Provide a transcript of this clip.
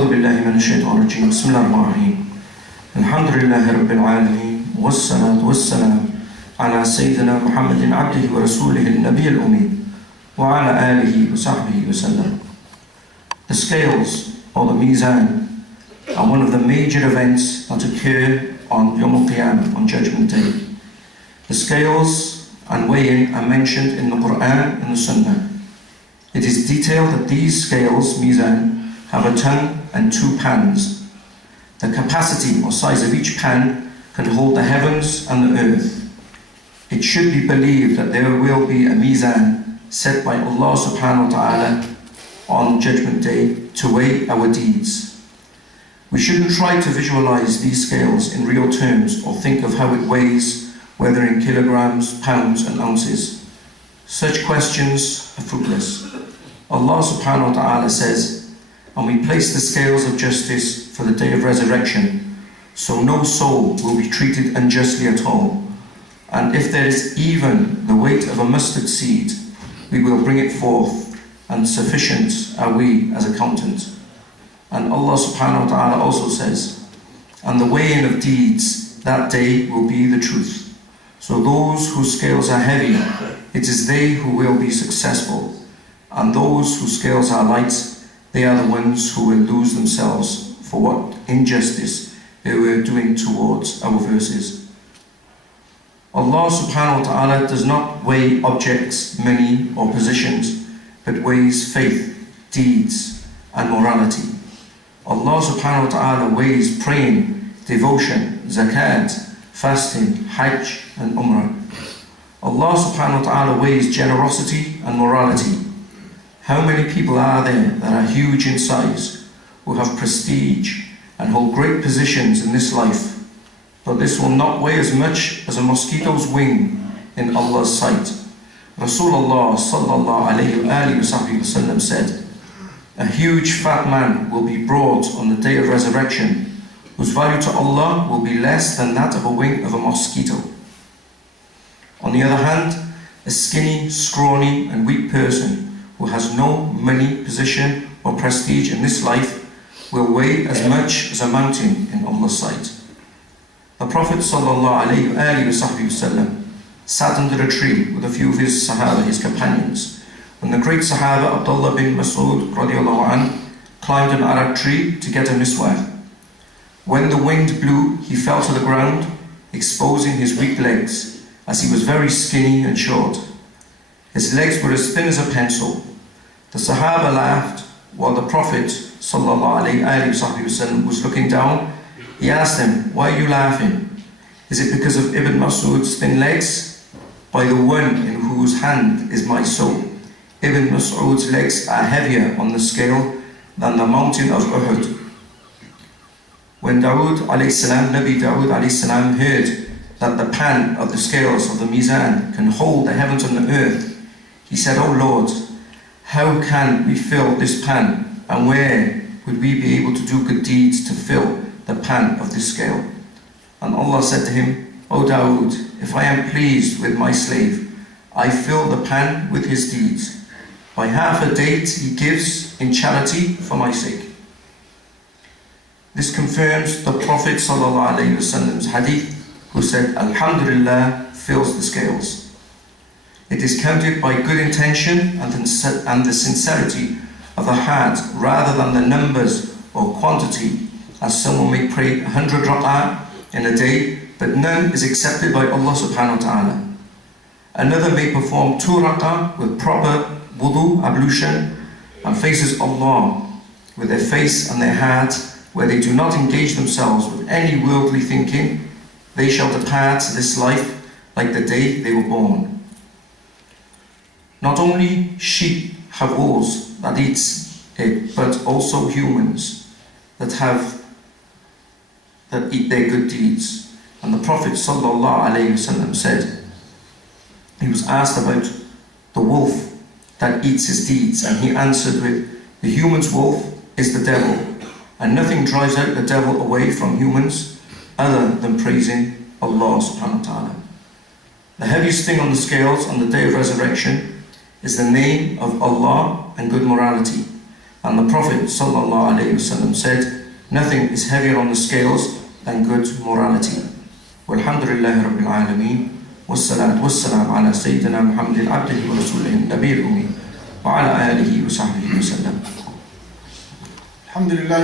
أعوذ بالله من الشيطان الرجيم بسم الله الرحمن الرحيم الحمد لله رب العالمين والصلاة والسلام على سيدنا محمد عبده ورسوله النبي الأمي وعلى آله وصحبه وسلم. The scales, or the mizan, are one of the major events that occur on Yawm al-Qiyamah, on Judgment Day. The scales and weighing are mentioned in the Quran and the Sunnah. It is detailed that these scales, mizan, have a tongue and two pans. The capacity or size of each pan can hold the heavens and the earth. It should be believed that there will be a mizan set by Allah subhanahu wa ta'ala on Judgment Day to weigh our deeds. We shouldn't try to visualize these scales in real terms or think of how it weighs, whether in kilograms, pounds and ounces. Such questions are fruitless. Allah subhanahu wa ta'ala says, "And we place the scales of justice for the day of resurrection, so no soul will be treated unjustly at all. And if there is even the weight of a mustard seed, we will bring it forth, and sufficient are we as accountant." And Allah subhanahu wa ta'ala also says, "And the weighing of deeds that day will be the truth. So those whose scales are heavy, it is they who will be successful. And those whose scales are light, they are the ones who will lose themselves for what injustice they were doing towards our verses." Allah subhanahu wa ta'ala does not weigh objects, money or positions, but weighs faith, deeds and morality. Allah subhanahu wa ta'ala weighs praying, devotion, zakat, fasting, hajj and umrah. Allah subhanahu wa ta'ala weighs generosity and morality. How many people are there that are huge in size, who have prestige and hold great positions in this life, but this will not weigh as much as a mosquito's wing in Allah's sight? Rasulullah sallallahu alayhi wa sallam said, "A huge fat man will be brought on the day of resurrection, whose value to Allah will be less than that of a wing of a mosquito. On the other hand, a skinny, scrawny and weak person who has no money, position or prestige in this life will weigh as much as a mountain in Allah's sight." The Prophet ﷺ sat under a tree with a few of his Sahaba, his companions, when the great Sahaba Abdullah bin Mas'ud radiallahu anh climbed an Arab tree to get a miswak. When the wind blew, he fell to the ground, exposing his weak legs, as he was very skinny and short. His legs were as thin as a pencil. The Sahaba laughed while the Prophet ﷺ was looking down. He asked them, "Why are you laughing? Is it because of Ibn Mas'ud's thin legs? By the one in whose hand is my soul, Ibn Mas'ud's legs are heavier on the scale than the mountain of Uhud." When Nabi Dawood alayhi heard that the pan of the scales of the mizan can hold the heavens and the earth, he said, "O Lord, how can we fill this pan, and where would we be able to do good deeds to fill the pan of this scale?" And Allah said to him, "O Dawood, if I am pleased with my slave, I fill the pan with his deeds. By half a date he gives in charity for my sake." This confirms the Prophet ﷺ's hadith, who said, "Alhamdulillah fills the scales." It is counted by good intention and the sincerity of the heart rather than the numbers or quantity, as someone may pray 100 rak'ah in a day, but none is accepted by Allah subhanahu wa ta'ala. Another may perform 2 rak'ah with proper wudu, ablution, and faces Allah with their face and their heart, where they do not engage themselves with any worldly thinking. They shall depart this life like the day they were born. Not only sheep have wool that eats it, but also humans that eat their good deeds. And the Prophet ﷺ said, he was asked about the wolf that eats his deeds, and he answered with, "The human's wolf is the devil, and nothing drives out the devil away from humans other than praising Allah subhanahu wa ta'ala." The heaviest thing on the scales on the day of resurrection is the name of Allah and good morality. And the Prophet ﷺ said, nothing is heavier on the scales than good morality. Walhamdulillahi Rabbil Alameen. Wassalatu wassalam ala Sayyidina Muhammadin abdihi wa rasulihi nabiyil ummi wa ala alihi wa sahbihi wa sallam. Alhamdulillah.